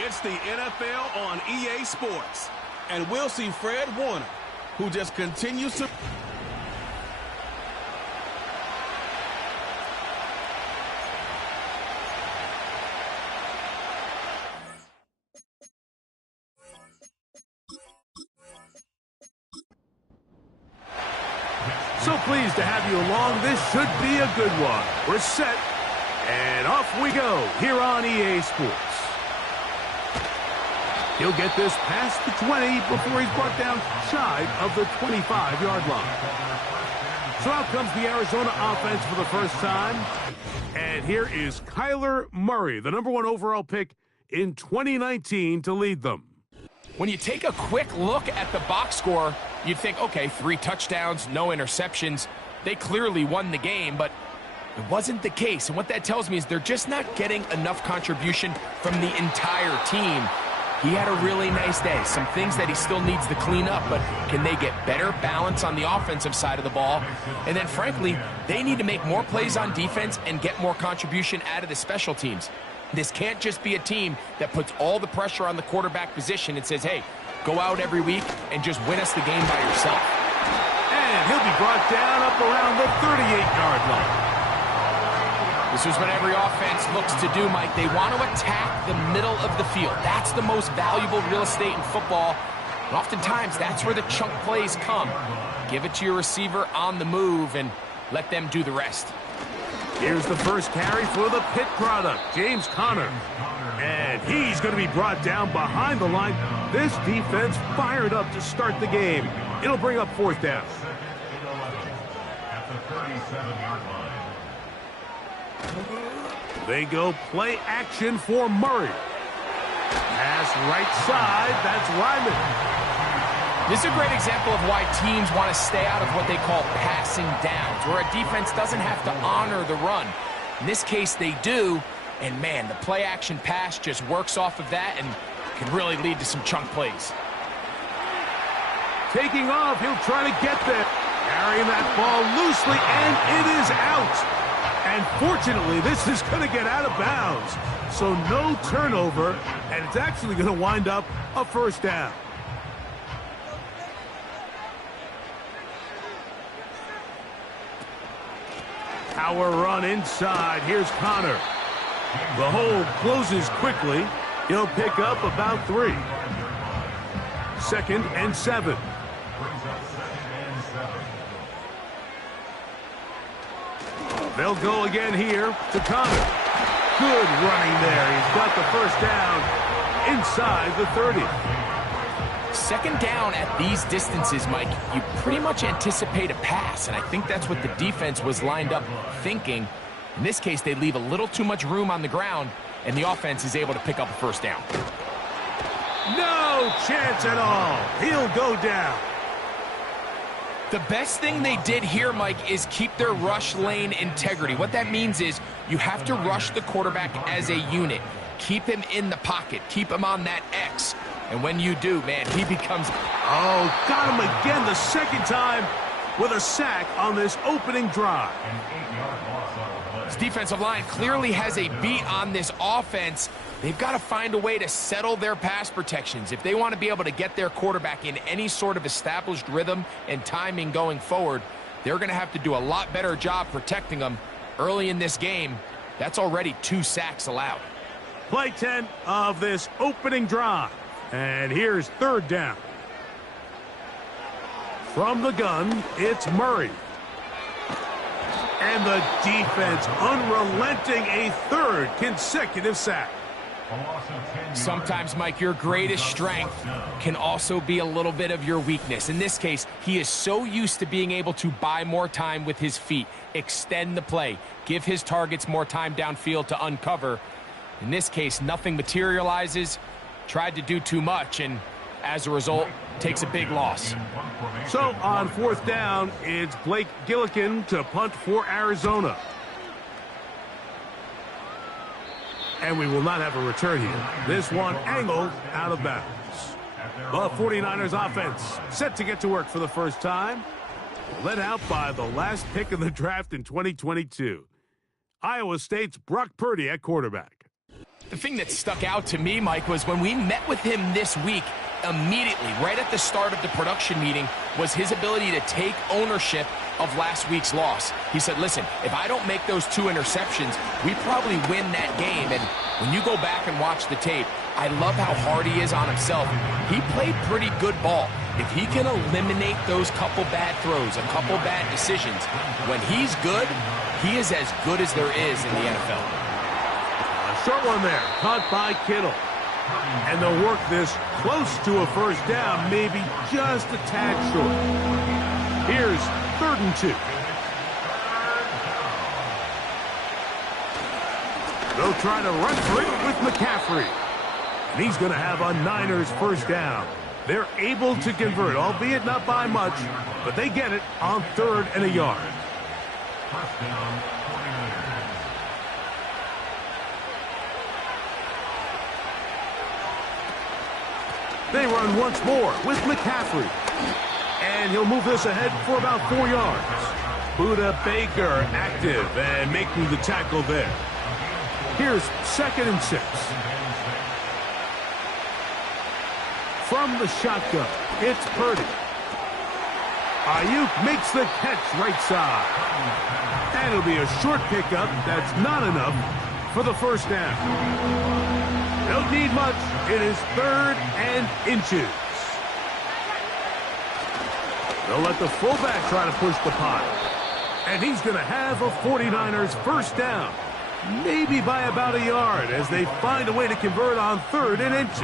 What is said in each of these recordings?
It's the NFL on EA Sports. And we'll see Fred Warner, who just continues to... So pleased to have you along. This should be a good one. We're set, and off we go here on EA Sports. He'll get this past the 20 before he's brought down shy of the 25-yard line. So out comes the Arizona offense for the first time. And here is Kyler Murray, the #1 overall pick in 2019 to lead them. When you take a quick look at the box score, you'd think, okay, 3 touchdowns, no interceptions. They clearly won the game, but it wasn't the case. And what that tells me is they're just not getting enough contribution from the entire team. He had a really nice day. Some things that he still needs to clean up, but can they get better balance on the offensive side of the ball? And then, frankly, they need to make more plays on defense and get more contribution out of the special teams. This can't just be a team that puts all the pressure on the quarterback position and says, hey, go out every week and just win us the game by yourself. And he'll be brought down up around the 38-yard line. This is what every offense looks to do, Mike. They want to attack the middle of the field. That's the most valuable real estate in football. And oftentimes, that's where the chunk plays come. Give it to your receiver on the move and let them do the rest. Here's the first carry for the Pitt product, James Conner. And he's going to be brought down behind the line. This defense fired up to start the game. It'll bring up 4th down. At the 37-yard line. They go play action for Murray. Pass right side, that's Ryman. This is a great example of why teams want to stay out of what they call passing downs, where a defense doesn't have to honor the run. In this case, they do, and man, the play action pass just works off of that and can really lead to some chunk plays. Taking off, he'll try to get there. Carrying that ball loosely, and it is out. And fortunately, this is going to get out of bounds. So no turnover, and it's actually going to wind up a 1st down. Power run inside. Here's Conner. The hole closes quickly. He'll pick up about 3. 2nd and 7. They'll go again here to Conner. Good running there. He's got the 1st down inside the 30. 2nd down at these distances, Mike, you pretty much anticipate a pass, and I think that's what the defense was lined up thinking. In this case, they leave a little too much room on the ground, and the offense is able to pick up a 1st down. No chance at all. He'll go down. The best thing they did here, Mike, is keep their rush lane integrity. What that means is you have to rush the quarterback as a unit. Keep him in the pocket. Keep him on that X. And when you do, man, he becomes... Oh, got him again the 2nd time with a sack on this opening drive. This defensive line clearly has a beat on this offense. They've got to find a way to settle their pass protections. If they want to be able to get their quarterback in any sort of established rhythm and timing going forward, they're going to have to do a lot better job protecting them. Early in this game, that's already 2 sacks allowed. Play 10 of this opening drive. And here's 3rd down. From the gun, it's Murray. And the defense unrelenting, a 3rd consecutive sack. Sometimes, Mike, your greatest strength can also be a little bit of your weakness. In this case, he is so used to being able to buy more time with his feet, extend the play, give his targets more time downfield to uncover. In this case, nothing materializes, tried to do too much, and as a result, takes a big loss. So on 4th down, it's Blake Gillikin to punt for Arizona. And we will not have a return here. This one angled out of bounds. The 49ers offense set to get to work for the first time. Led out by the last pick in the draft in 2022. Iowa State's Brock Purdy at quarterback. The thing that stuck out to me, Mike, was when we met with him this week, immediately, right at the start of the production meeting, was his ability to take ownership of last week's loss. He said, listen, if I don't make those 2 interceptions, we probably win that game. And when you go back and watch the tape, I love how hard he is on himself. He played pretty good ball. If he can eliminate those couple bad throws, a couple bad decisions, when he's good, he is as good as there is in the NFL. Short one there, caught by Kittle. And they'll work this close to a first down, maybe just a tad short. Here's 3rd and 2. They'll try to run for it with McCaffrey. And he's going to have a Niners first down. They're able to convert, albeit not by much, but they get it on 3rd and a yard. First down, 49ers. They run once more with McCaffrey. And he'll move this ahead for about 4 yards. Budda Baker active and making the tackle there. Here's 2nd and 6. From the shotgun, it's Purdy. Ayuk makes the catch right side. And it'll be a short pickup. That's not enough for the first down. Don't need much. It is 3rd and inches. They'll let the fullback try to push the pile. And he's going to have a 49ers first down. Maybe by about a yard as they find a way to convert on 3rd and inches.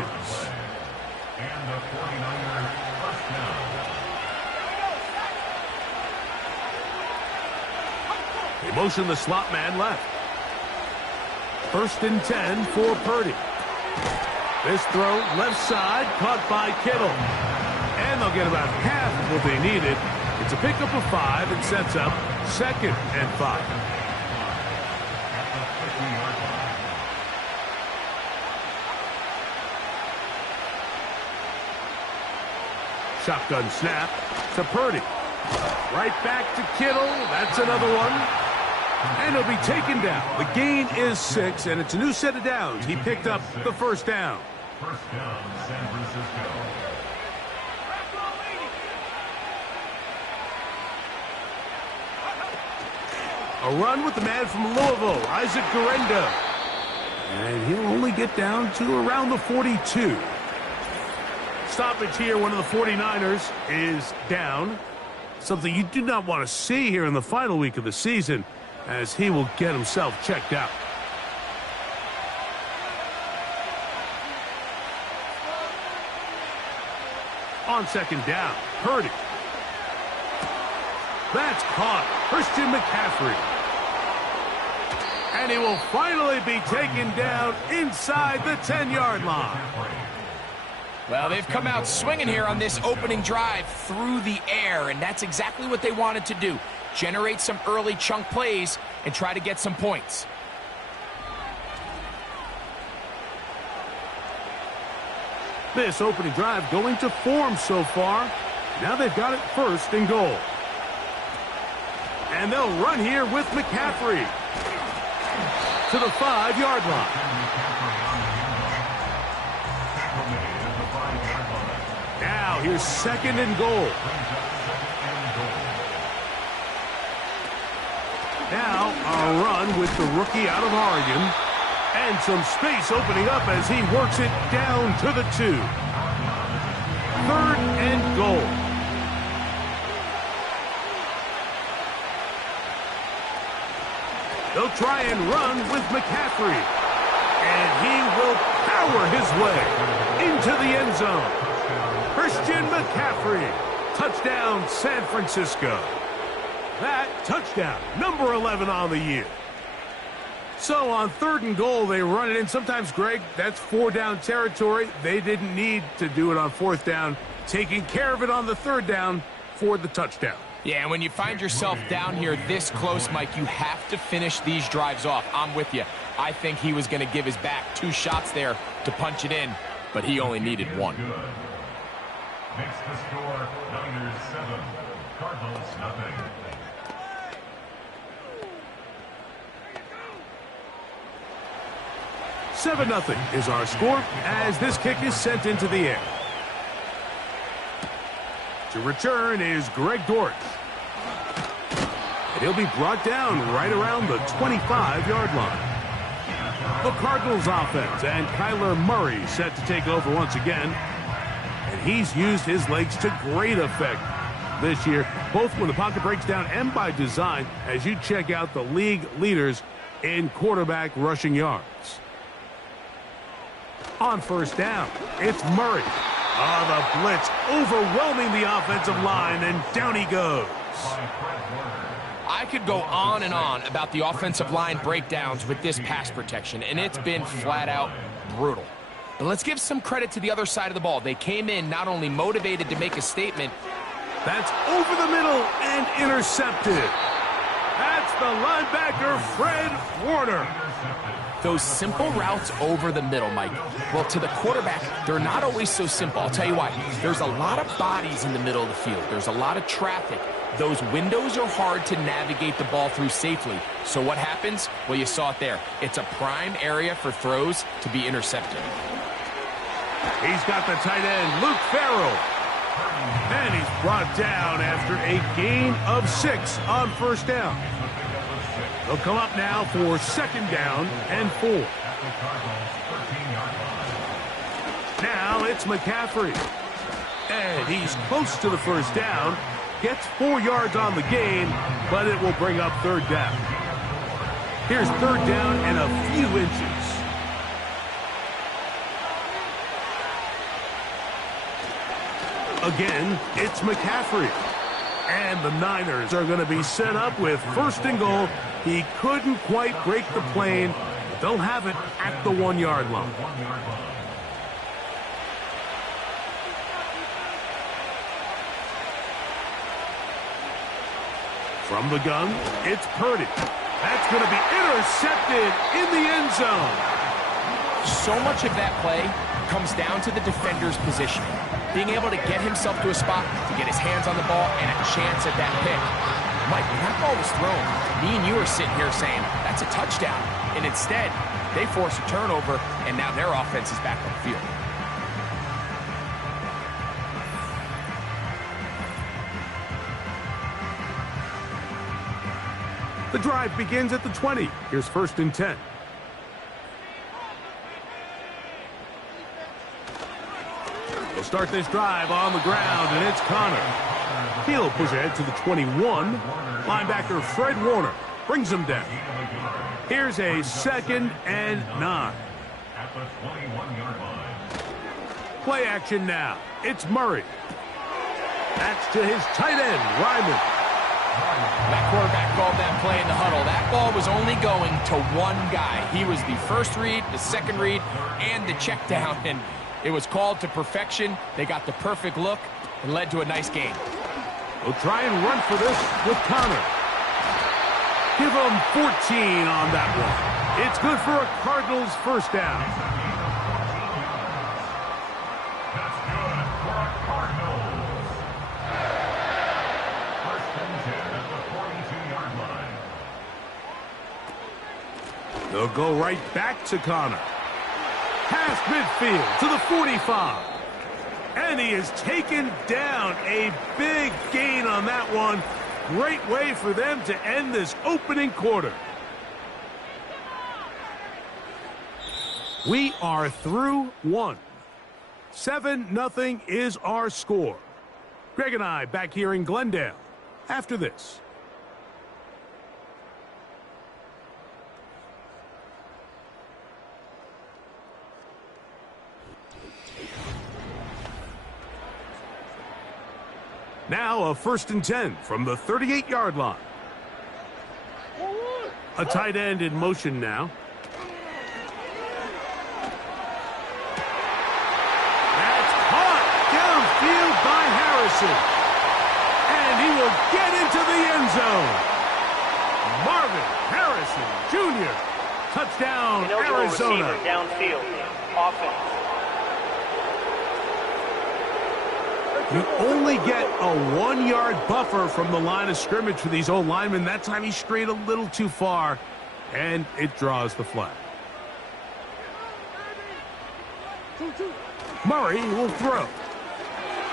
And the 49ers first down. They motion the slot man left. 1st and 10 for Purdy. This throw left side caught by Kittle. And they'll get about half of what they needed. It's a pickup of 5 and sets up 2nd and 5. Shotgun snap to Purdy. Right back to Kittle. That's another one. And he'll be taken down. The gain is 6, and it's a new set of downs. He picked up the first down. First down, San Francisco. A run with the man from Louisville, Isaac Guerendo. And he'll only get down to around the 42. Stoppage here, one of the 49ers is down. Something you do not want to see here in the final week of the season, as he will get himself checked out. On 2nd down, Purdy. That's caught. Christian McCaffrey. And he will finally be taken down inside the 10-yard line. Well, they've come out swinging here on this opening drive through the air, and that's exactly what they wanted to do. Generate some early chunk plays and try to get some points. This opening drive going to form so far. Now they've got it 1st and goal. And they'll run here with McCaffrey to the 5-yard line. Now here's 2nd and goal. Now a run with the rookie out of Oregon. And some space opening up as he works it down to the 2. 3rd and goal. They'll try and run with McCaffrey. And he will power his way into the end zone. Christian McCaffrey. Touchdown, San Francisco. That touchdown, number 11 on the year. So on 3rd and goal, they run it in. Sometimes, Greg, that's 4-down territory. They didn't need to do it on 4th down. Taking care of it on the 3rd down for the touchdown. Yeah, and when you find yourself down here this close, Mike, you have to finish these drives off. I'm with you. I think he was going to give his back 2 shots there to punch it in, but he only needed 1. Makes the score Niners 7, Cardinals nothing. 7-0 is our score as this kick is sent into the air. To return is Greg Dortch. And he'll be brought down right around the 25-yard line. The Cardinals offense and Kyler Murray set to take over once again. And he's used his legs to great effect this year, both when the pocket breaks down and by design, as you check out the league leaders in quarterback rushing yards. On first down, it's Murray. The blitz overwhelming the offensive line, and down he goes. I could go on and on about the offensive line breakdowns with this pass protection, and it's been flat out brutal. But let's give some credit to the other side of the ball. They came in not only motivated to make a statement. That's over the middle and intercepted. That's the linebacker, Fred Warner. Those simple routes over the middle, Mike. Well, to the quarterback, they're not always so simple. I'll tell you why. There's a lot of bodies in the middle of the field. There's a lot of traffic. Those windows are hard to navigate the ball through safely. So what happens? Well, you saw it there. It's a prime area for throws to be intercepted. He's got the tight end, Luke Farrell. And he's brought down after a gain of 6 on first down. They'll come up now for second down and 4. Now it's McCaffrey. And he's close to the first down. Gets 4 yards on the gain, but it will bring up third down. Here's third down and a few inches. Again, it's McCaffrey. And the Niners are going to be set up with first and goal. He couldn't quite break the plane. They'll have it at the 1-yard line. From the gun, it's Purdy. That's going to be intercepted in the end zone. So much of that play comes down to the defender's positioning. Being able to get himself to a spot, to get his hands on the ball, and a chance at that pick. Mike, when that ball was thrown, me and you are sitting here saying, that's a touchdown. And instead, they force a turnover, and now their offense is back on the field. The drive begins at the 20. Here's first and 10. They'll start this drive on the ground, and it's Connor. He'll push ahead to the 21. Linebacker Fred Warner brings him down. Here's a second and 9. At the 21-yard line. Play action now. It's Murray. That's to his tight end, Ryman. That quarterback called that play in the huddle. That ball was only going to one guy. He was the first read, the second read, and the check down. And it was called to perfection. They got the perfect look and led to a nice game. We'll try and run for this with Connor. Give him 14 on that one. It's good for a Cardinals first down. That's good for a Cardinals. First and 10 at the 42-yard line. They'll go right back to Connor. Past midfield to the 45. And he is taken down. A big gain on that one. Great way for them to end this opening quarter. We are through one. 7-0 is our score. Greg and I back here in Glendale after this. Now a first and 10 from the 38-yard line. A tight end in motion now. That's caught downfield by Harrison. And he will get into the end zone. Marvin Harrison Jr. Touchdown, Arizona. Downfield. Offense. You only get a 1-yard buffer from the line of scrimmage for these old linemen. That time he strayed a little too far, and it draws the flag. Murray will throw.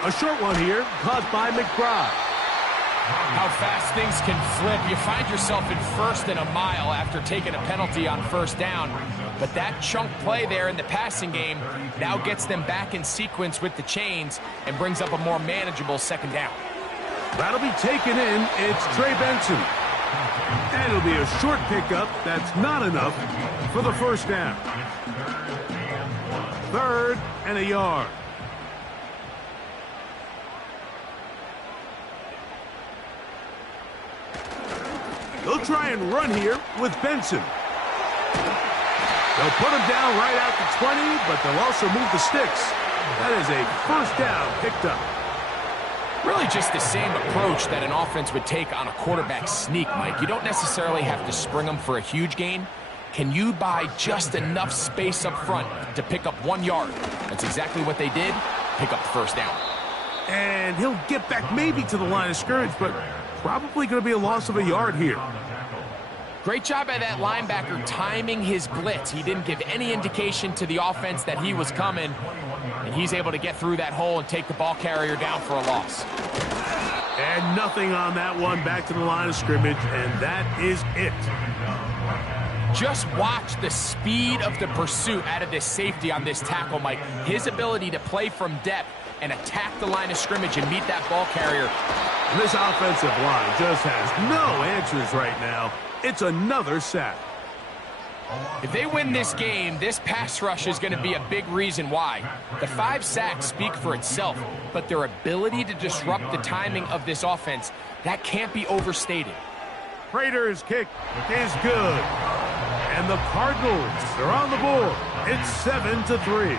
A short one here, caught by McBride. How fast things can flip. You find yourself in 1st and a mile after taking a penalty on 1st down. But that chunk play there in the passing game now gets them back in sequence with the chains and brings up a more manageable 2nd down. That'll be taken in. It's Trey Benson. And it'll be a short pickup. That's not enough for the 1st down. 3rd and a yard. They'll try and run here with Benson. They'll put him down right out to 20, but they'll also move the sticks. That is a 1st down picked up. Really just the same approach that an offense would take on a quarterback sneak, Mike. You don't necessarily have to spring them for a huge gain. Can you buy just enough space up front to pick up 1 yard? That's exactly what they did. Pick up the 1st down. And he'll get back maybe to the line of scrimmage, but probably going to be a loss of a yard here. Great job by that linebacker timing his blitz. He didn't give any indication to the offense that he was coming, and he's able to get through that hole and take the ball carrier down for a loss. And nothing on that one, back to the line of scrimmage, and that is it. Just watch the speed of the pursuit out of this safety on this tackle, Mike. His ability to play from depth and attack the line of scrimmage and meet that ball carrier. And this offensive line just has no answers right now. It's another sack. If they win this game, this pass rush is going to be a big reason why. The 5 sacks speak for itself, but their ability to disrupt the timing of this offense, that can't be overstated. Raiders' kick is good. And the Cardinals are on the board. It's 7-3.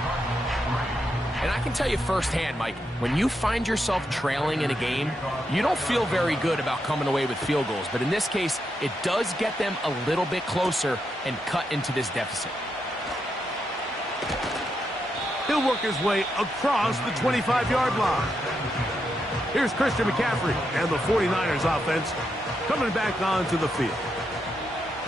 And I can tell you firsthand, Mike, when you find yourself trailing in a game, you don't feel very good about coming away with field goals. But in this case, it does get them a little bit closer and cut into this deficit. He'll work his way across the 25-yard line. Here's Christian McCaffrey and the 49ers offense coming back onto the field.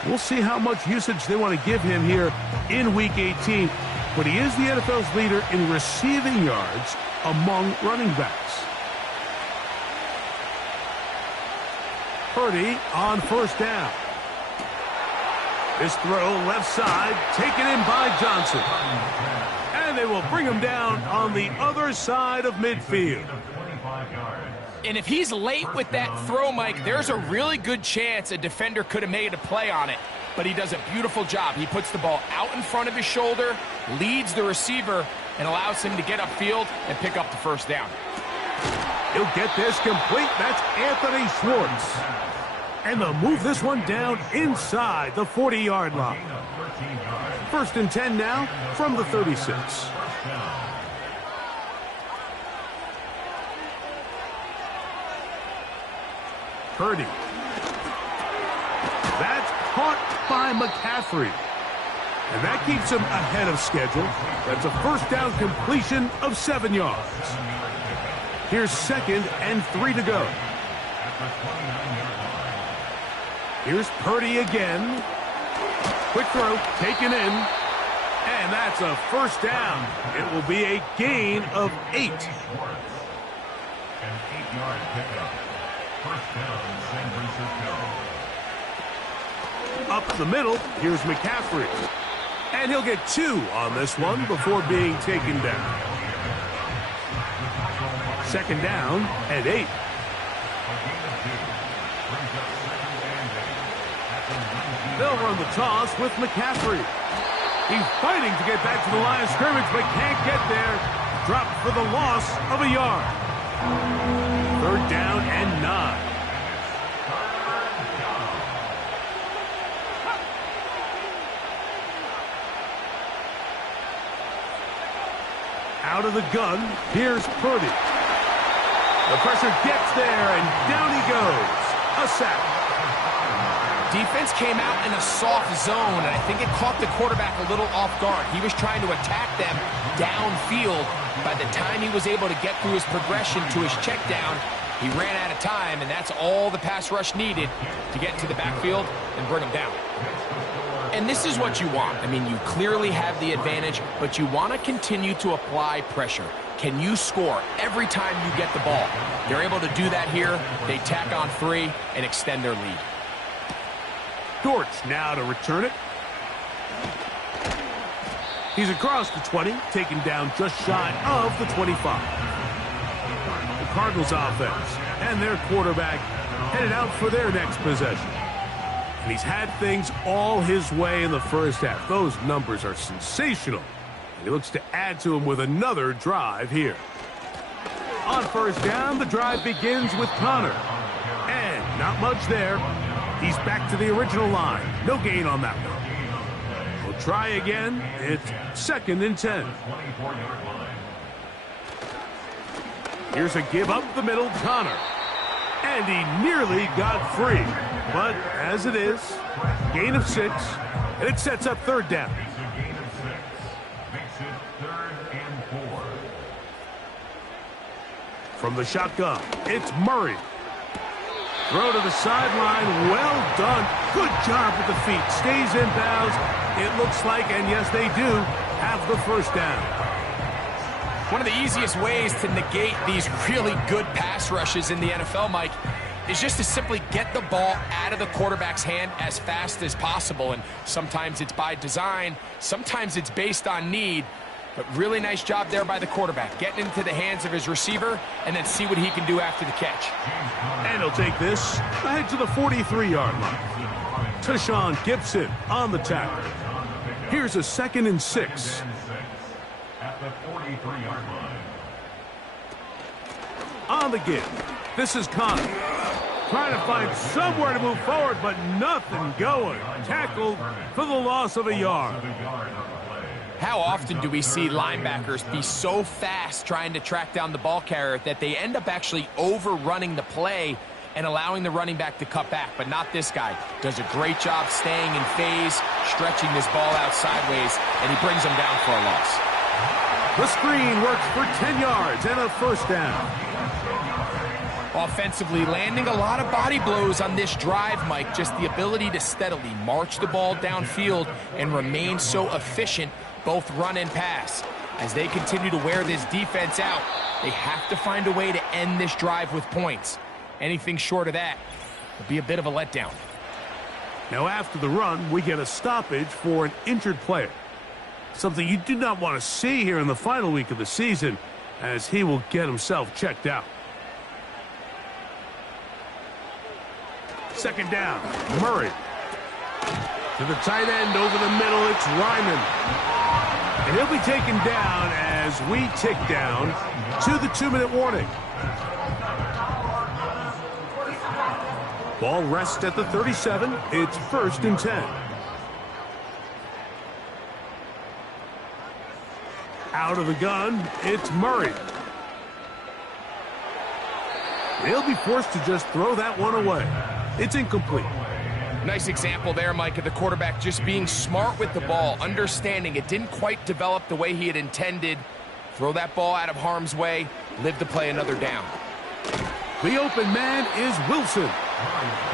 We'll see how much usage they want to give him here in Week 18. But he is the NFL's leader in receiving yards among running backs. Purdy on 1st down. This throw left side taken in by Johnson. And they will bring him down on the other side of midfield. And if he's late with that throw, Mike, there's a really good chance a defender could have made a play on it. But he does a beautiful job. He puts the ball out in front of his shoulder, leads the receiver, and allows him to get upfield and pick up the 1st down. He'll get this complete. That's Anthony Schwartz. And they'll move this one down inside the 40-yard line. 1st and 10 now from the 36. Purdy. That's caught by McCaffrey. And that keeps him ahead of schedule. That's a 1st down completion of 7 yards. Here's 2nd and 3 to go. Here's Purdy again. Quick throw, taken in. And that's a 1st down. It will be a gain of 8. An 8-yard pickup. 1st down, San Francisco. Up the middle, here's McCaffrey. And he'll get 2 on this one before being taken down. 2nd down and 8. They'll run the toss with McCaffrey. He's fighting to get back to the line of scrimmage, but can't get there. Dropped for the loss of a yard. 3rd down and 9. Out of the gun, here's Purdy. The pressure gets there, and down he goes. A sack. Defense came out in a soft zone, and I think it caught the quarterback a little off guard. He was trying to attack them downfield. By the time he was able to get through his progression to his check down, he ran out of time, and that's all the pass rush needed to get to the backfield and bring him down. And this is what you want. I mean, you clearly have the advantage, but you want to continue to apply pressure. Can you score every time you get the ball? They're able to do that here. They tack on 3 and extend their lead. Dortch now to return it. He's across the 20, taken down just shy of the 25. The Cardinals offense and their quarterback headed out for their next possession. And he's had things all his way in the first half. Those numbers are sensational. And he looks to add to them with another drive here. On first down, the drive begins with Connor. And not much there. He's back to the original line. No gain on that one. We'll try again. It's 2nd and 10. Here's a give up the middle, Connor. And he nearly got free. But as it is, gain of 6, and it sets up 3rd down. From the shotgun, it's Murray. Throw to the sideline, well done. Good job with the feet. Stays in bounds. It looks like, and yes, they do, have the 1st down. One of the easiest ways to negate these really good pass rushes in the NFL, Mike, is just to simply get the ball out of the quarterback's hand as fast as possible. And sometimes it's by design, sometimes it's based on need. But really nice job there by the quarterback, getting into the hands of his receiver and then see what he can do after the catch. And he'll take this ahead to the 43-yard line. Tashawn Gibson on the tackle. Here's a 2nd and 6. At the 43-yard line. On the give, this is Connor. Trying to find somewhere to move forward, but nothing going. Tackled for the loss of a yard. How often do we see linebackers be so fast trying to track down the ball carrier that they end up actually overrunning the play and allowing the running back to cut back? But not this guy. Does a great job staying in phase, stretching this ball out sideways, and he brings them down for a loss. The screen works for 10 yards and a 1st down. Offensively, landing a lot of body blows on this drive, Mike. Just the ability to steadily march the ball downfield and remain so efficient, both run and pass. As they continue to wear this defense out, they have to find a way to end this drive with points. Anything short of that would be a bit of a letdown. Now after the run, we get a stoppage for an injured player. Something you do not want to see here in the final week of the season, as he will get himself checked out. 2nd down, Murray. To the tight end over the middle, it's Ryman. And he'll be taken down as we tick down to the 2-minute warning. Ball rests at the 37. It's 1st and 10. Out of the gun, it's Murray. They'll be forced to just throw that one away. It's incomplete. Nice example there, Mike, of the quarterback just being smart with the ball, understanding it didn't quite develop the way he had intended. Throw that ball out of harm's way, live to play another down. The open man is Wilson.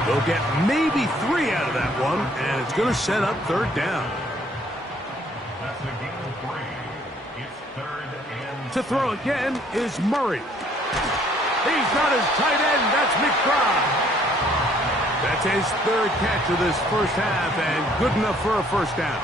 They'll get maybe 3 out of that one, and it's going to set up 3rd down. That's a gain of 3. It's 3rd and... To throw again is Murray. He's got his tight end. That's McBride. That's his 3rd catch of this first half, and good enough for a 1st down.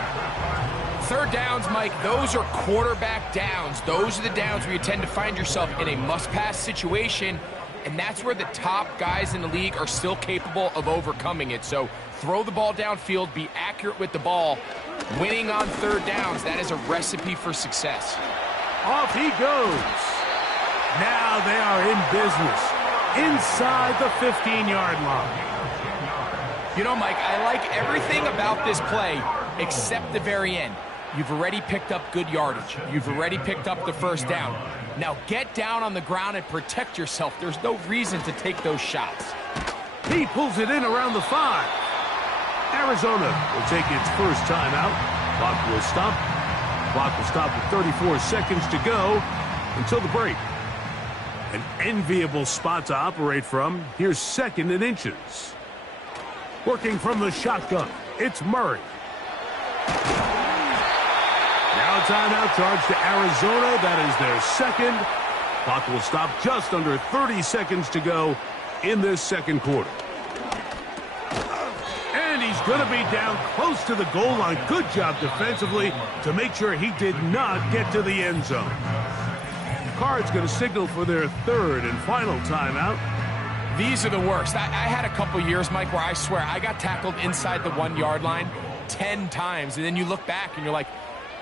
3rd downs, Mike, those are quarterback downs. Those are the downs where you tend to find yourself in a must-pass situation, and that's where the top guys in the league are still capable of overcoming it. So throw the ball downfield, be accurate with the ball. Winning on 3rd downs, that is a recipe for success. Off he goes. Now they are in business inside the 15-yard line. You know, Mike, I like everything about this play except the very end. You've already picked up good yardage. You've already picked up the 1st down. Now get down on the ground and protect yourself. There's no reason to take those shots. He pulls it in around the 5. Arizona will take its first timeout. Clock will stop. Clock will stop with 34 seconds to go until the break. An enviable spot to operate from. Here's 2nd and inches. Working from the shotgun, it's Murray. Now a timeout charge to Arizona. That is their second. Clock will stop just under 30 seconds to go in this second quarter. And he's going to be down close to the goal line. Good job defensively to make sure he did not get to the end zone. Card's going to signal for their third and final timeout. These are the worst. I had a couple years, Mike, where I swear I got tackled inside the 1-yard line 10 times. And then you look back and you're like,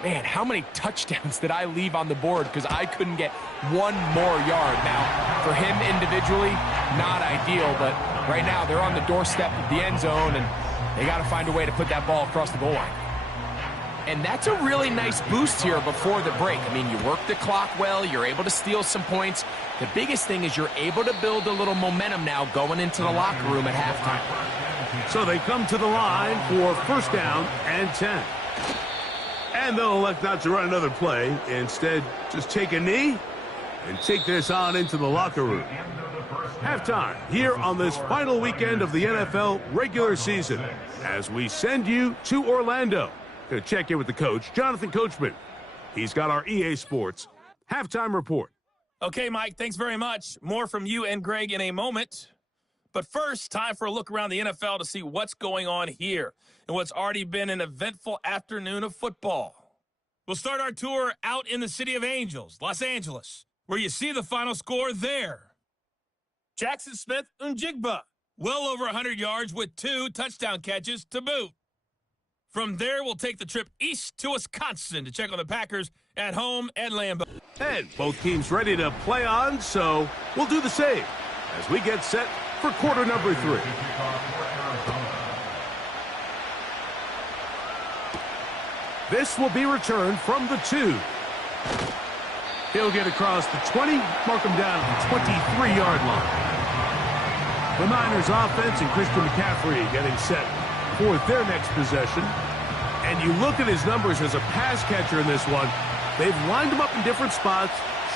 man, how many touchdowns did I leave on the board because I couldn't get one more yard? Now, for him individually, not ideal, but right now they're on the doorstep of the end zone, and they got to find a way to put that ball across the goal line. And that's a really nice boost here before the break. I mean, you work the clock well, you're able to steal some points. The biggest thing is you're able to build a little momentum now going into the locker room at halftime. So they come to the line for first down and 10. And they'll elect not to run another play. Instead, just take a knee and take this on into the locker room. Halftime here on this final weekend of the NFL regular season as we send you to Orlando. Going to check in with the coach, Jonathan Coachman. He's got our EA Sports halftime report. Okay, Mike, thanks very much. More from you and Greg in a moment. But first, time for a look around the NFL to see what's going on here and what's already been an eventful afternoon of football. We'll start our tour out in the City of Angels, Los Angeles, where you see the final score there. Jackson Smith-Njigba, well over 100 yards with 2 touchdown catches to boot. From there, we'll take the trip east to Wisconsin to check on the Packers at home at Lambeau. And both teams ready to play on, so we'll do the same as we get set for quarter number 3. This will be returned from the 2. He'll get across the 20, mark him down at the 23-yard line. The Niners offense and Christian McCaffrey getting set for their next possession. And you look at his numbers as a pass catcher in this one. They've lined him up in different spots,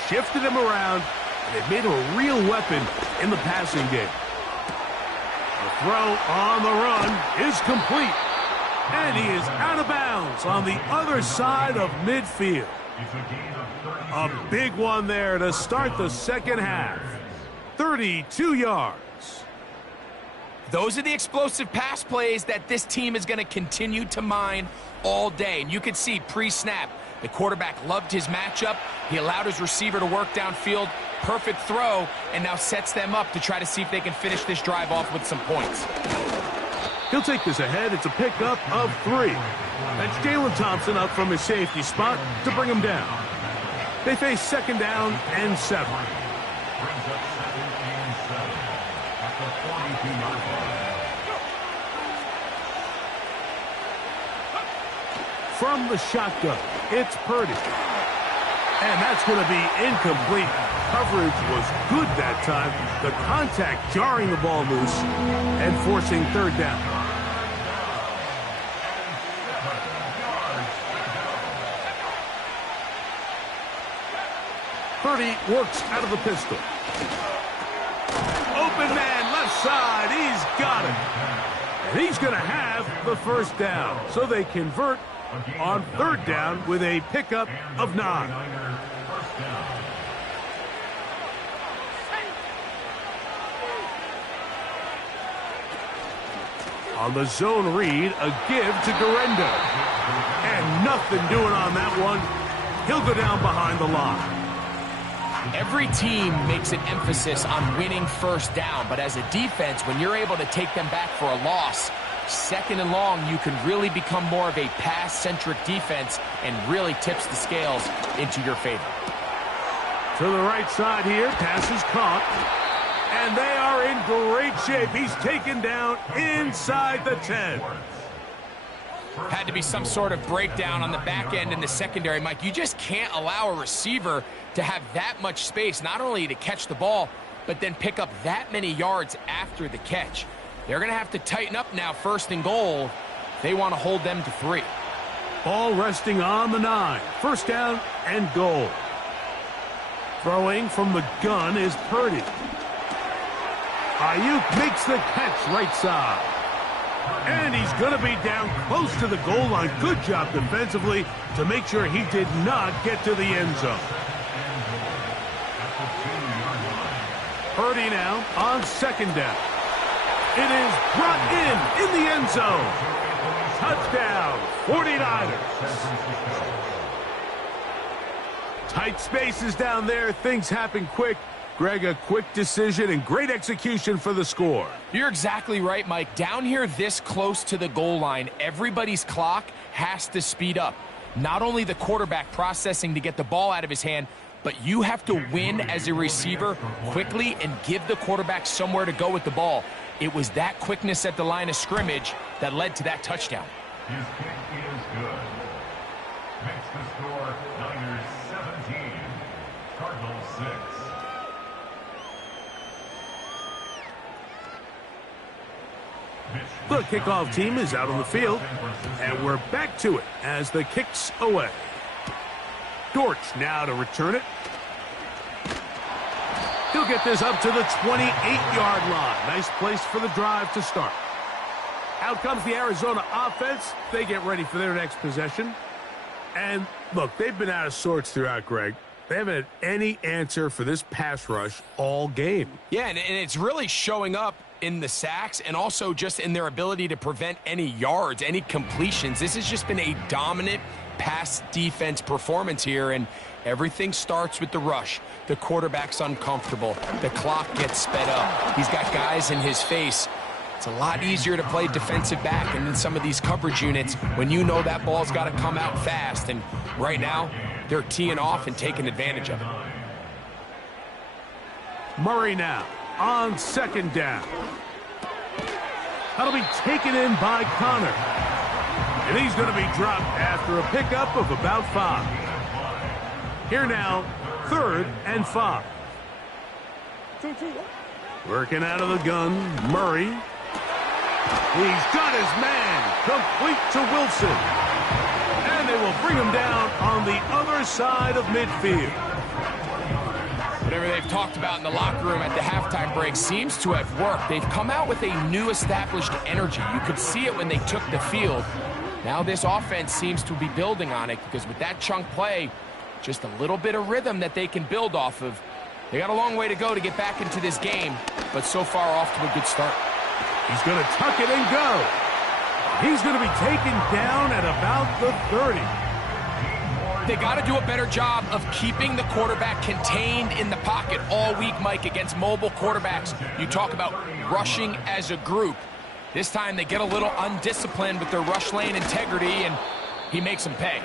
shifted him around, and they've made him a real weapon in the passing game. The throw on the run is complete. And he is out of bounds on the other side of midfield. A big one there to start the second half. 32 yards. Those are the explosive pass plays that this team is going to continue to mine all day. And you can see pre-snap, the quarterback loved his matchup. He allowed his receiver to work downfield. Perfect throw, and now sets them up to try to see if they can finish this drive off with some points. He'll take this ahead. It's a pickup of 3. That's Jalen Thompson up from his safety spot to bring him down. They face second down and 7. From the shotgun, it's Purdy. And that's going to be incomplete. Coverage was good that time. The contact jarring the ball loose and forcing third down. Purdy works out of the pistol. Open man, left side. He's got it. And he's going to have the first down. So they convert on third down with a pickup of 9. On the zone read, a give to Guerrero. And nothing doing on that one. He'll go down behind the line. Every team makes an emphasis on winning first down, but as a defense, when you're able to take them back for a loss, second and long, you can really become more of a pass-centric defense and really tips the scales into your favor. To the right side here, pass is caught. And they are in great shape. He's taken down inside the 10. Had to be some sort of breakdown on the back end in the secondary, Mike. You just can't allow a receiver to have that much space, not only to catch the ball, but then pick up that many yards after the catch. They're going to have to tighten up now, first and goal. They want to hold them to 3. Ball resting on the 9. First down and goal. Throwing from the gun is Purdy. Ayuk makes the catch right side. And he's going to be down close to the goal line. Good job defensively to make sure he did not get to the end zone. Purdy now on second down. It is brought in the end zone. Touchdown, 49ers. Tight spaces down there. Things happen quick. Greg, a quick decision and great execution for the score. You're exactly right, Mike. Down here this close to the goal line, everybody's clock has to speed up. Not only the quarterback processing to get the ball out of his hand, but you have to win as a receiver quickly and give the quarterback somewhere to go with the ball. It was that quickness at the line of scrimmage that led to that touchdown. His kick is good. Makes the score Niners 17, Cardinals 6. The kickoff team is out on the field, and we're back to it as the kick's away. Dortch now to return it. He'll get this up to the 28-yard line. Nice place for the drive to start. Out comes the Arizona offense. They get ready for their next possession. And, look, they've been out of sorts throughout, Greg. They haven't had any answer for this pass rush all game. Yeah, and it's really showing up in the sacks and also just in their ability to prevent any yards, any completions. This has just been a dominant pass defense performance here, and everything starts with the rush. The quarterback's uncomfortable. The clock gets sped up. He's got guys in his face. It's a lot easier to play defensive back and in some of these coverage units when you know that ball's got to come out fast, and right now they're teeing off and taking advantage of it. Murray now on second down. That'll be taken in by Connor. And he's going to be dropped after a pickup of about 5. Here now, 3rd and 5. Working out of the gun, Murray. He's got his man complete to Wilson. And they will bring him down on the other side of midfield. Whatever they've talked about in the locker room at the halftime break seems to have worked. They've come out with a new established energy. You could see it when they took the field. Now this offense seems to be building on it because with that chunk play, just a little bit of rhythm that they can build off of. They got a long way to go to get back into this game, but so far off to a good start. He's going to tuck it and go. He's going to be taken down at about the 30. They got to do a better job of keeping the quarterback contained in the pocket all week, Mike, against mobile quarterbacks. You talk about rushing as a group. This time they get a little undisciplined with their rush lane integrity, and he makes them pay.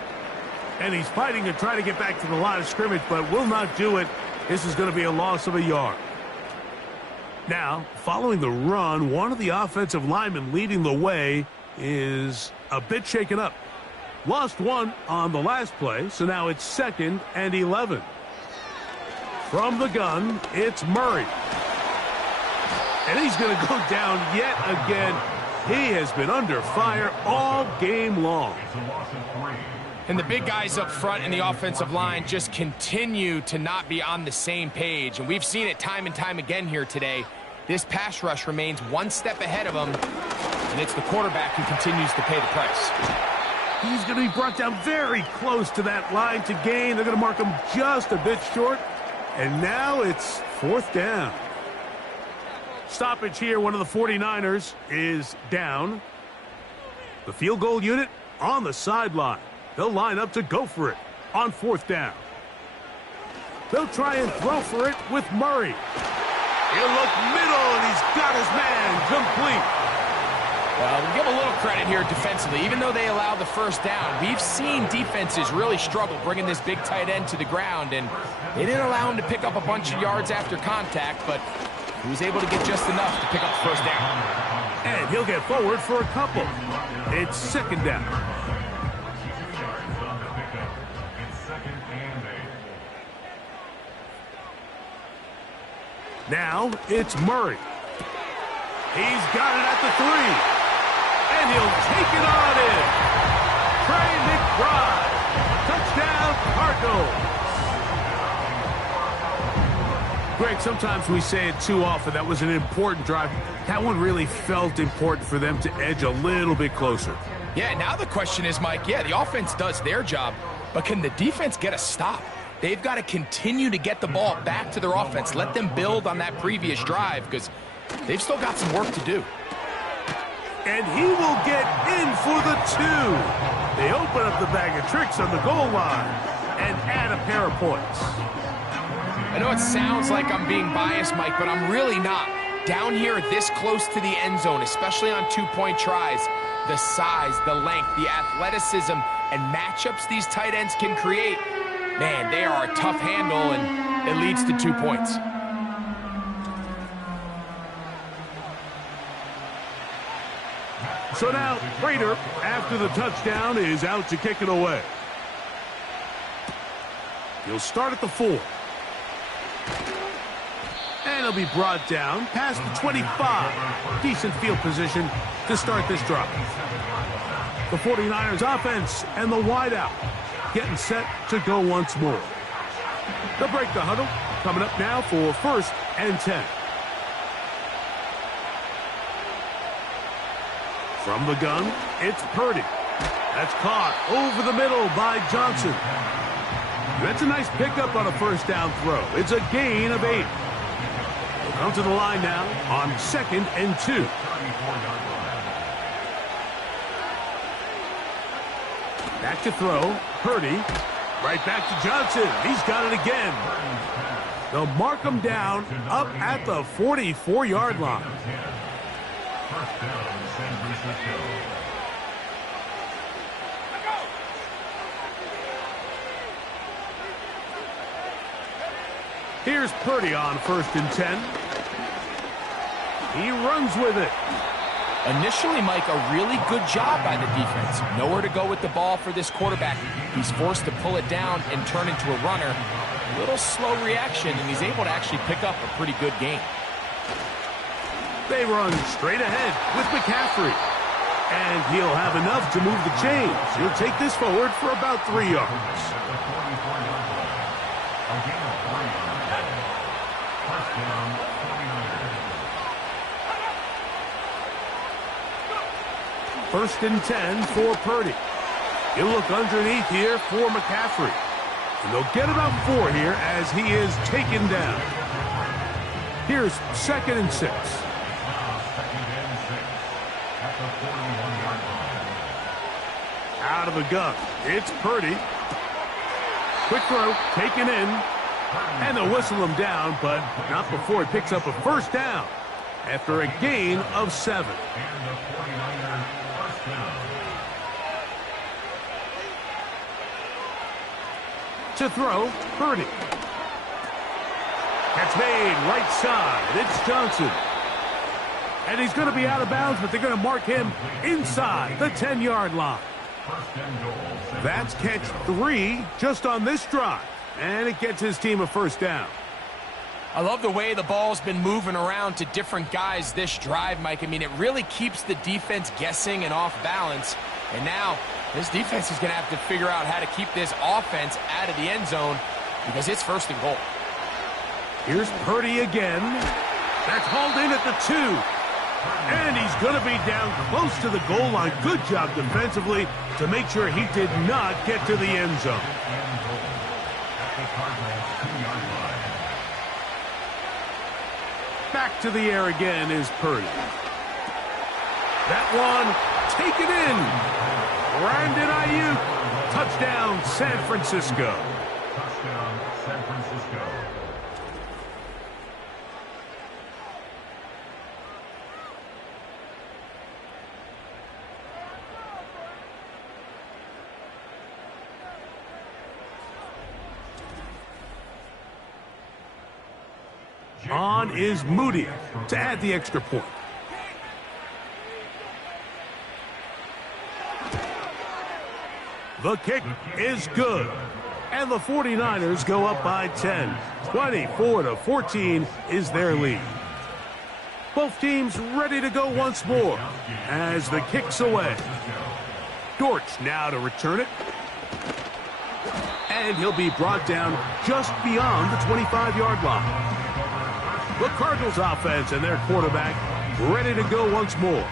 And he's fighting to try to get back to the line of scrimmage, but will not do it. This is going to be a loss of a yard. Now, following the run, one of the offensive linemen leading the way is a bit shaken up. Lost one on the last play, so now it's 2nd and 11. From the gun, it's Murray. And he's going to go down yet again. He has been under fire all game long. It's a loss of 3. And the big guys up front in the offensive line just continue to not be on the same page. And we've seen it time and time again here today. This pass rush remains one step ahead of them, and it's the quarterback who continues to pay the price. He's going to be brought down very close to that line to gain. They're going to mark him just a bit short. And now it's 4th down. Stoppage here. One of the 49ers is down. The field goal unit on the sideline. They'll line up to go for it on 4th down. They'll try and throw for it with Murray. He'll look middle, and he's got his man complete. Well, we'll give a little credit here defensively. Even though they allow the first down, we've seen defenses really struggle bringing this big tight end to the ground, and they didn't allow him to pick up a bunch of yards after contact, but he was able to get just enough to pick up the first down. And he'll get forward for a couple. It's 2nd down. Now it's Murray. He's got it at the 3. And he'll take it on in. Trey McBride. Touchdown, Cardinals. Greg, sometimes we say it too often. That was an important drive. That one really felt important for them to edge a little bit closer. Yeah, now the question is, Mike, yeah, the offense does their job, but can the defense get a stop? They've got to continue to get the ball back to their offense. Let them build on that previous drive because they've still got some work to do. And he will get in for the 2. They open up the bag of tricks on the goal line and add a pair of points. I know it sounds like I'm being biased, Mike, but I'm really not. Down here this close to the end zone, especially on 2-point tries, the size, the length, the athleticism, and matchups these tight ends can create, man, they are a tough handle, and it leads to 2 points. So now, Prater, after the touchdown, is out to kick it away. He'll start at the 4. And he'll be brought down past the 25. Decent field position to start this drive. The 49ers offense and the wideout getting set to go once more. They'll break the huddle. Coming up now for 1st and 10. From the gun, it's Purdy. That's caught over the middle by Johnson. That's a nice pickup on a 1st down throw. It's a gain of 8. They'll come to the line now on 2nd and 2. Back to throw. Purdy. Right back to Johnson. He's got it again. They'll mark him down up at the 44-yard line. First down, San Francisco. Here's Purdy on 1st and 10. He runs with it. Initially, Mike, a really good job by the defense. Nowhere to go with the ball for this quarterback. He's forced to pull it down and turn into a runner. A little slow reaction, and he's able to actually pick up a pretty good gain. They run straight ahead with McCaffrey. And he'll have enough to move the chains. He'll take this forward for about 3 yards. First and 10 for Purdy. He'll look underneath here for McCaffrey. And they'll get about 4 here as he is taken down. Here's 2nd and 6. Out of the gun. It's Purdy. Quick throw, taken in. And they'll whistle him down, but not before he picks up a 1st down after a gain of 7. To throw, Purdy. That's made right side. It's Johnson. And he's going to be out of bounds, but they're going to mark him inside the 10-yard line. That's catch 3 just on this drive. And it gets his team a 1st down. I love the way the ball's been moving around to different guys this drive, Mike. I mean, it really keeps the defense guessing and off balance. And now this defense is going to have to figure out how to keep this offense out of the end zone because it's 1st and goal. Here's Purdy again. That's hauled in at the 2. And he's going to be down close to the goal line. Good job defensively to make sure he did not get to the end zone. Back to the air again is Purdy. That one taken in. Brandon Ayuk. Touchdown, San Francisco. Touchdown, San Francisco. On is Moody to add the extra point. The kick is good. And the 49ers go up by 10. 24-14 is their lead. Both teams ready to go once more as the kick's away. Dortch now to return it. And he'll be brought down just beyond the 25-yard line. The Cardinals offense and their quarterback ready to go once more.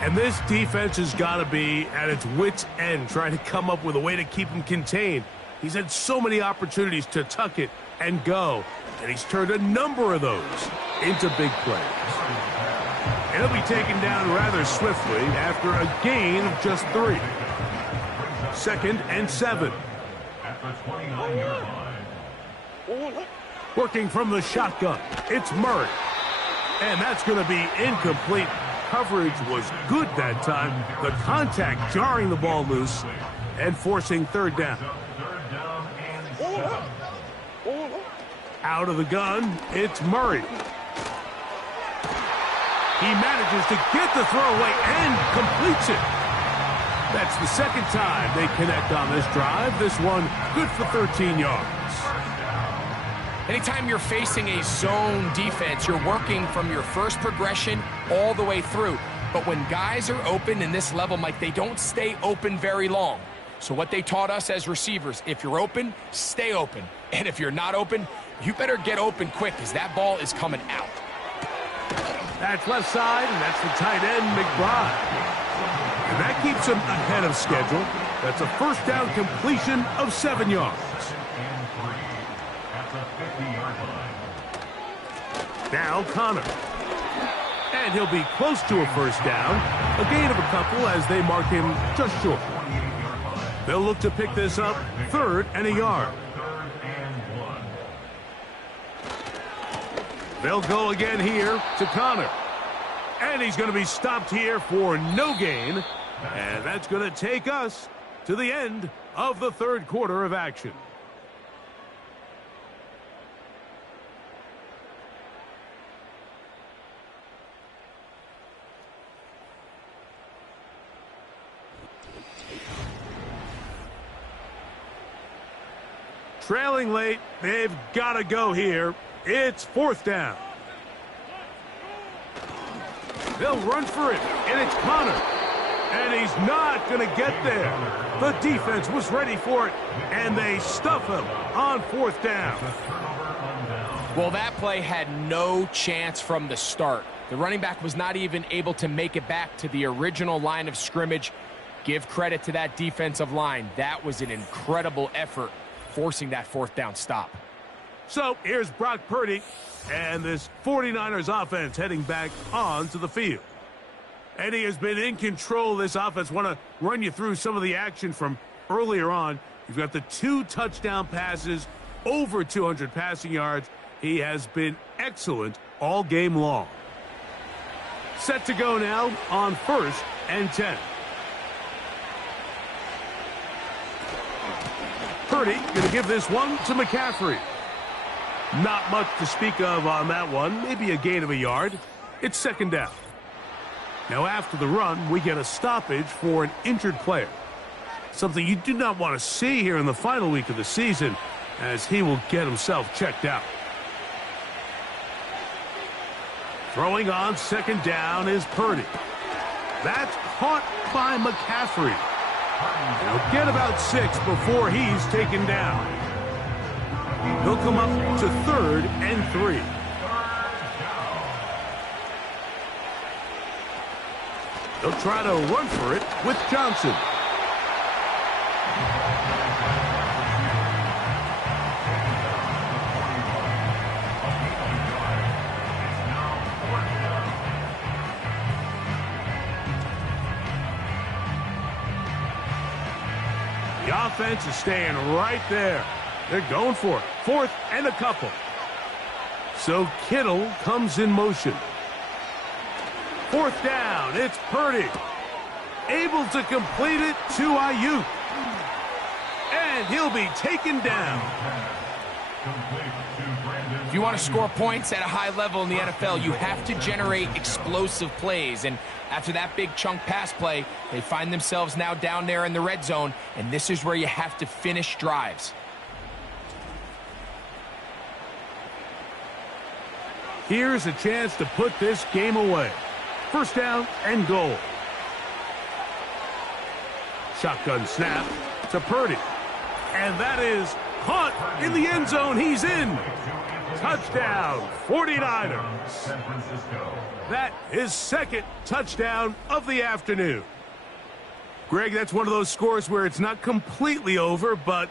And this defense has got to be at its wits' end trying to come up with a way to keep him contained. He's had so many opportunities to tuck it and go, and he's turned a number of those into big plays. And he'll be taken down rather swiftly after a gain of just 3. 2nd and 7. At the 29-yard line. Working from the shotgun, it's Murray. And that's going to be incomplete. Coverage was good that time. The contact jarring the ball loose and forcing 3rd down. Third down and 7. Out of the gun, it's Murray. He manages to get the throw away and completes it. That's the 2nd time they connect on this drive. This one good for 13 yards. Anytime you're facing a zone defense, you're working from your first progression all the way through. But when guys are open in this level, Mike, they don't stay open very long. So what they taught us as receivers, if you're open, stay open. And if you're not open, you better get open quick because that ball is coming out. That's left side, and that's the tight end, McBride. And that keeps him ahead of schedule. That's a 1st down completion of 7 yards. Now Connor. And he'll be close to a 1st down. A gain of a couple as they mark him just short. They'll look to pick this up 3rd and a yard. They'll go again here to Connor. And he's going to be stopped here for no gain. And that's going to take us to the end of the 3rd quarter of action. Trailing late, they've got to go here. It's 4th down. They'll run for it, and it's Connor. And he's not going to get there. The defense was ready for it, and they stuff him on 4th down. Well, that play had no chance from the start. The running back was not even able to make it back to the original line of scrimmage. Give credit to that defensive line. That was an incredible effort, forcing that 4th down stop. So here's Brock Purdy and this 49ers offense heading back onto the field. And he has been in control of this offense. Want to run you through some of the action from earlier on. You've got the 2 touchdown passes, over 200 passing yards. He has been excellent all game long. Set to go now on 1st and 10. Purdy going to give this one to McCaffrey. Not much to speak of on that one. Maybe a gain of a yard. It's 2nd down. Now after the run, we get a stoppage for an injured player. Something you do not want to see here in the final week of the season, as he will get himself checked out. Throwing on 2nd down is Purdy. That's caught by McCaffrey. He'll get about 6 before he's taken down. He'll come up to 3rd and 3. They'll try to run for it with Johnson. The offense is staying right there. They're going for it. 4th and a couple. So Kittle comes in motion. 4th down. It's Purdy. Able to complete it to Ayuk. And he'll be taken down. If you want to score points at a high level in the NFL, you have to generate explosive plays. And after that big chunk pass play, they find themselves now down there in the red zone. And this is where you have to finish drives. Here's a chance to put this game away. 1st down and goal. Shotgun snap to Purdy. And that is caught in the end zone. He's in. Touchdown, 49ers. San Francisco. That is second touchdown of the afternoon. Greg, that's one of those scores where it's not completely over, but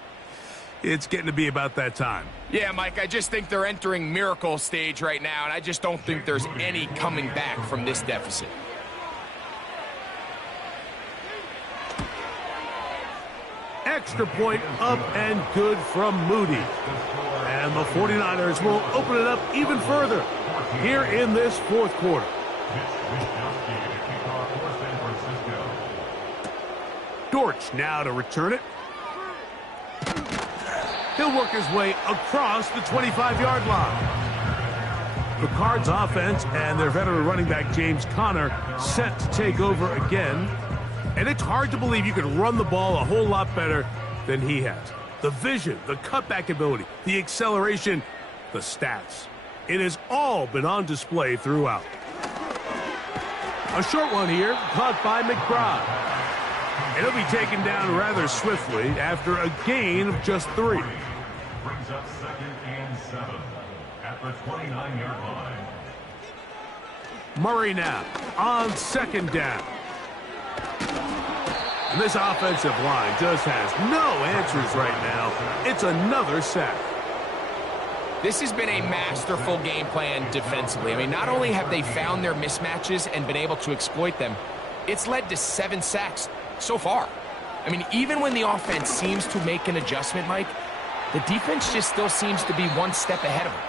it's getting to be about that time. Yeah, Mike, I just think they're entering miracle stage right now, and I just don't think there's any coming back from this deficit. Extra point up and good from Moody. And the 49ers will open it up even further here in this fourth quarter. Dortch now to return it. He'll work his way across the 25-yard line. The Cards offense and their veteran running back James Conner set to take over again. And it's hard to believe you can run the ball a whole lot better than he has. The vision, the cutback ability, the acceleration, the stats. It has all been on display throughout. A short one here, caught by McBride. And he'll be taken down rather swiftly after a gain of just 3. Brings up 2nd and 7 at the 29-yard line. Murray now on 2nd down. And this offensive line just has no answers right now. It's another sack. This has been a masterful game plan defensively. I mean, not only have they found their mismatches and been able to exploit them, it's led to 7 sacks so far. I mean, even when the offense seems to make an adjustment, Mike, the defense just still seems to be one step ahead of them.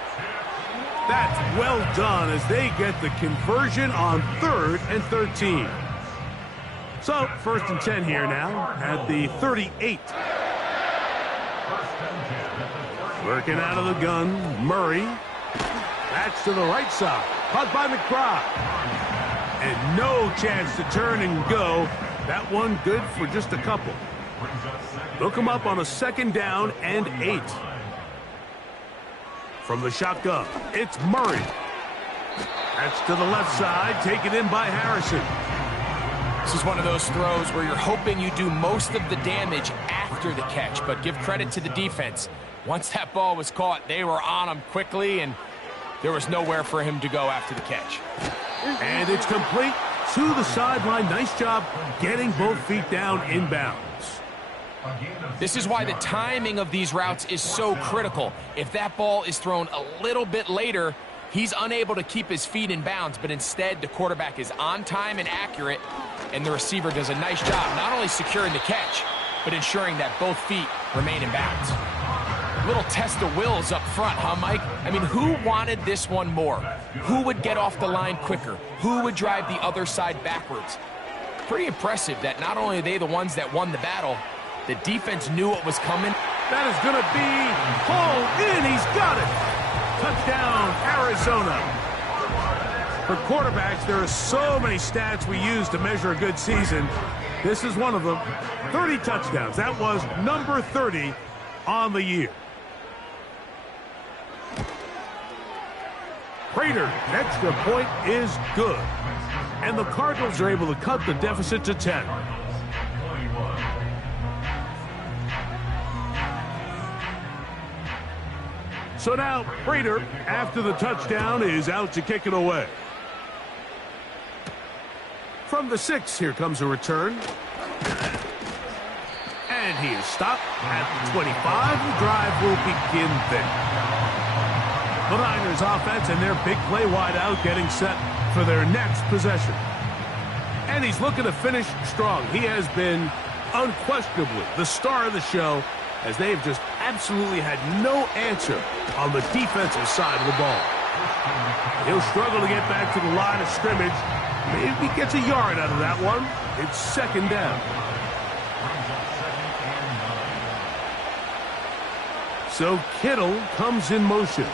That's well done as they get the conversion on 3rd and 13. So, 1st and 10 here now at the 38. Working out of the gun, Murray. That's to the right side. Caught by McBride. And no chance to turn and go. That one good for just a couple. They'll come up on a 2nd down and 8. From the shotgun, it's Murray. That's to the left side, taken in by Harrison. This is one of those throws where you're hoping you do most of the damage after the catch, but give credit to the defense. Once that ball was caught, they were on him quickly, and there was nowhere for him to go after the catch. And it's complete to the sideline. Nice job getting both feet down inbounds. This is why the timing of these routes is so critical. If that ball is thrown a little bit later, he's unable to keep his feet in bounds, but instead the quarterback is on time and accurate, and the receiver does a nice job not only securing the catch, but ensuring that both feet remain in bounds. Little test of wills up front, huh, Mike? I mean, who wanted this one more? Who would get off the line quicker? Who would drive the other side backwards? Pretty impressive that not only are they the ones that won the battle, the defense knew what was coming. That is going to be hauled in. He's got it. Touchdown, Arizona. For quarterbacks, there are so many stats we use to measure a good season. This is one of them. 30 touchdowns. That was number 30 on the year. Prater, extra point is good. And the Cardinals are able to cut the deficit to 10. So now, Prater, after the touchdown, is out to kick it away. From the 6, here comes a return. And he is stopped at the 25. The drive will begin there. The Niners offense and their big play wideout getting set for their next possession. And he's looking to finish strong. He has been unquestionably the star of the show, as they have just absolutely had no answer on the defensive side of the ball. He'll struggle to get back to the line of scrimmage. Maybe he gets a yard out of that one. It's 2nd down. So Kittle comes in motion.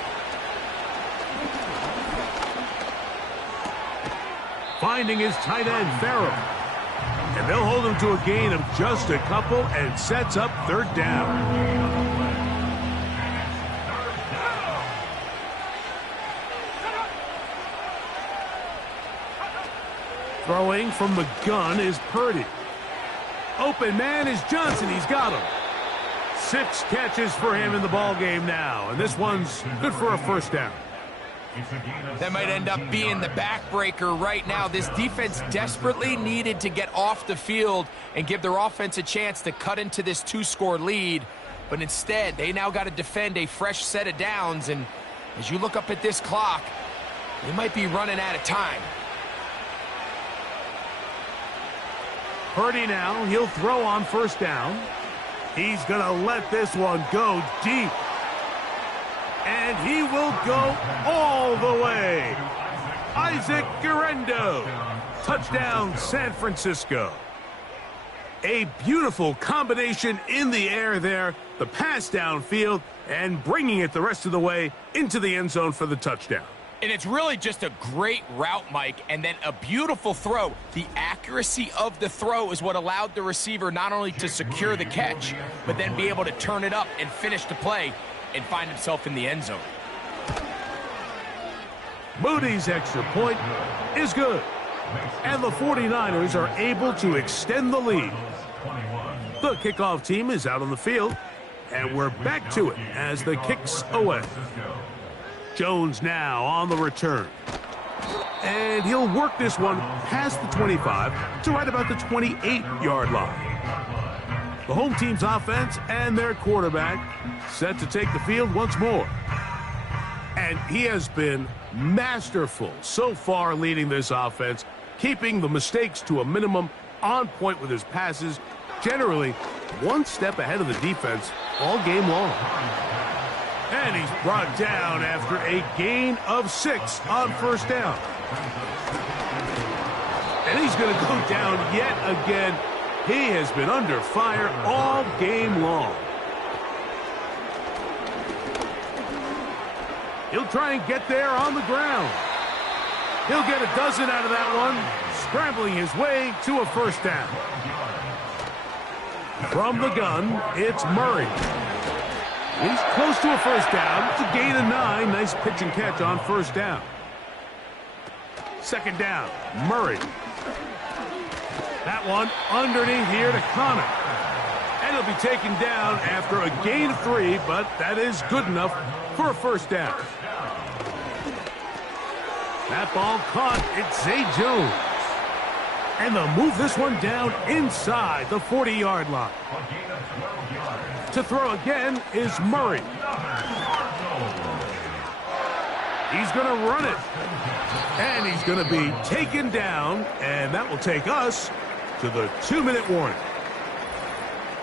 Finding his tight end, Farrell. And they'll hold him to a gain of just a couple and sets up 3rd down. Throwing from the gun is Purdy. Open man is Johnson. He's got him. 6 catches for him in the ball game now, and this one's good for a first down. That might end up being the backbreaker right now. This defense desperately needed to get off the field and give their offense a chance to cut into this 2-score lead. But instead, they now got to defend a fresh set of downs. And as you look up at this clock, they might be running out of time. Purdy now, he'll throw on first down. He's going to let this one go deep. And he will go all the way. Isaac Guerendo. Touchdown, San Francisco. A beautiful combination in the air there. The pass downfield and bringing it the rest of the way into the end zone for the touchdown. And it's really just a great route, Mike, and then a beautiful throw. The accuracy of the throw is what allowed the receiver not only to secure the catch, but then be able to turn it up and finish the play and find himself in the end zone. Moody's extra point is good. And the 49ers are able to extend the lead. The kickoff team is out on the field, and we're back to it as the kick's away. Jones now on the return. And he'll work this one past the 25 to right about the 28-yard line. The home team's offense and their quarterback set to take the field once more. And he has been masterful so far leading this offense, keeping the mistakes to a minimum, on point with his passes, generally one step ahead of the defense all game long. And he's brought down after a gain of 6 on first down. And he's going to go down yet again. He has been under fire all game long. He'll try and get there on the ground. He'll get a dozen out of that one, scrambling his way to a first down. From the gun, it's Murray. He's close to a first down. It's a gain of 9. Nice pitch and catch on first down. Second down, Murray. That one underneath here to Connor. And he'll be taken down after a gain of 3, but that is good enough for a first down. That ball caught. It's Zay Jones. And they'll move this one down inside the 40-yard line. To throw again is Murray. He's going to run it. And he's going to be taken down, and that will take us to the 2-minute warning.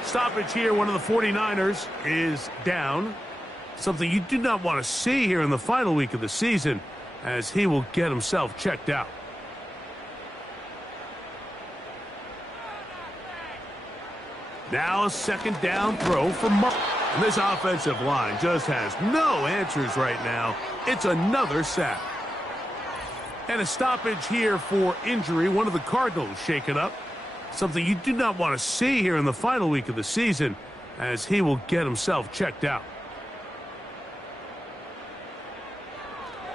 Stoppage here, one of the 49ers is down. Something you do not want to see here in the final week of the season, as he will get himself checked out. Now a second down throw for Mark. And this offensive line just has no answers right now. It's another sack. And a stoppage here for injury. One of the Cardinals shaken up. Something you do not want to see here in the final week of the season, as he will get himself checked out.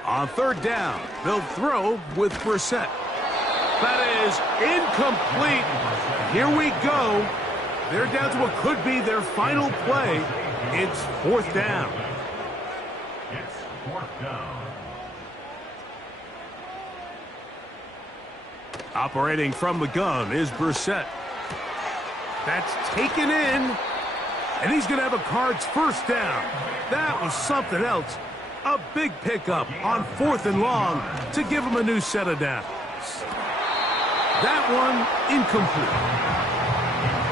On third down, they'll throw with Brissett. That is incomplete. Here we go. They're down to what could be their final play. It's fourth down. It's fourth down. Operating from the gun is Brissett. That's taken in. And he's going to have a Cards first down. That was something else. A big pickup on 4th and long to give him a new set of downs. That one incomplete.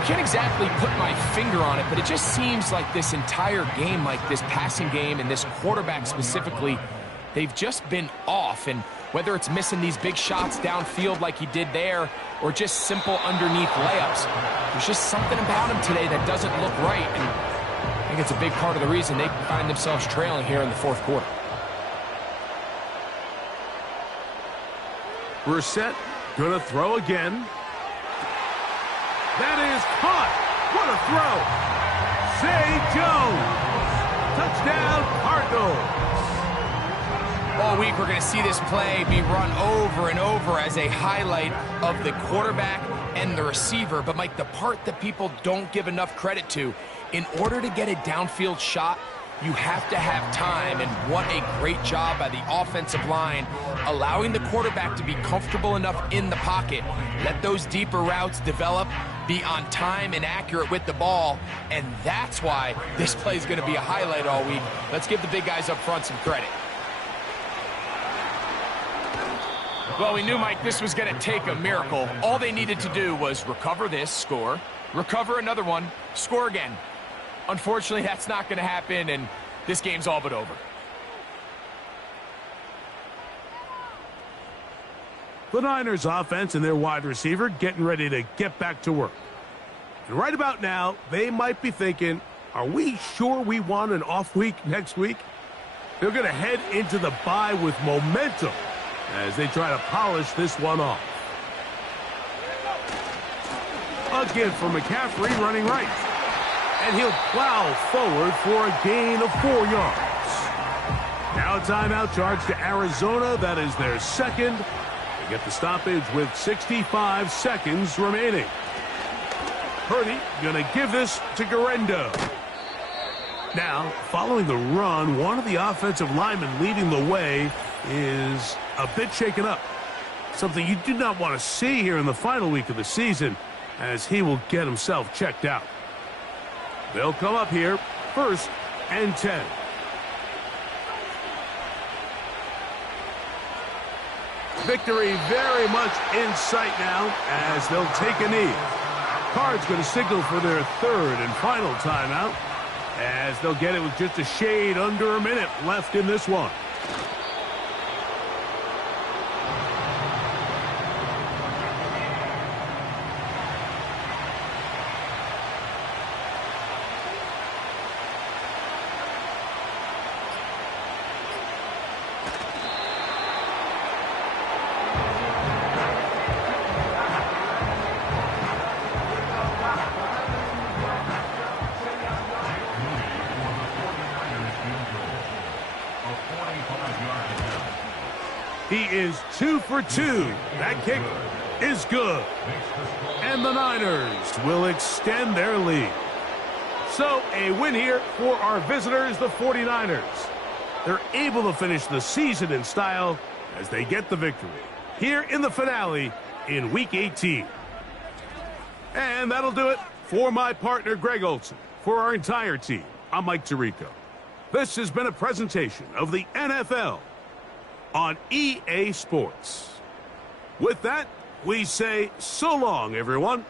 I can't exactly put my finger on it, but it just seems like this entire game, like this passing game and this quarterback specifically, they've just been off. And whether it's missing these big shots downfield like he did there or just simple underneath layups, there's just something about him today that doesn't look right. And I think it's a big part of the reason they find themselves trailing here in the fourth quarter. Brissett gonna throw again. That is caught. What a throw. Zay Jones. Touchdown, Cardinals. All week think we're going to see this play be run over and over as a highlight of the quarterback and the receiver. But, Mike, the part that people don't give enough credit to, in order to get a downfield shot, you have to have time, and what a great job by the offensive line, allowing the quarterback to be comfortable enough in the pocket, let those deeper routes develop, be on time and accurate with the ball, and that's why this play is going to be a highlight all week. Let's give the big guys up front some credit. Well, we knew, Mike, this was going to take a miracle. All they needed to do was recover this, score, recover another one, score again. Unfortunately, that's not going to happen, and this game's all but over. The Niners offense and their wide receiver getting ready to get back to work. And right about now, they might be thinking, are we sure we want an off week next week? They're going to head into the bye with momentum as they try to polish this one off. A give for McCaffrey running right. And he'll plow forward for a gain of 4 yards. Now a timeout charge to Arizona. That is their second. They get the stoppage with 65 seconds remaining. Purdy going to give this to Guerrero. Now, following the run, one of the offensive linemen leading the way is a bit shaken up. Something you do not want to see here in the final week of the season, as he will get himself checked out. They'll come up here, 1st and 10. Victory very much in sight now as they'll take a knee. Cards going to signal for their 3rd and final timeout as they'll get it with just a shade under a minute left in this one. He is 2 for 2. That kick is good. And the Niners will extend their lead. So a win here for our visitors, the 49ers. They're able to finish the season in style as they get the victory here in the finale in Week 18. And that'll do it for my partner, Greg Olsen. For our entire team, I'm Mike Tirico. This has been a presentation of the NFL on EA Sports. With that, we say so long, everyone.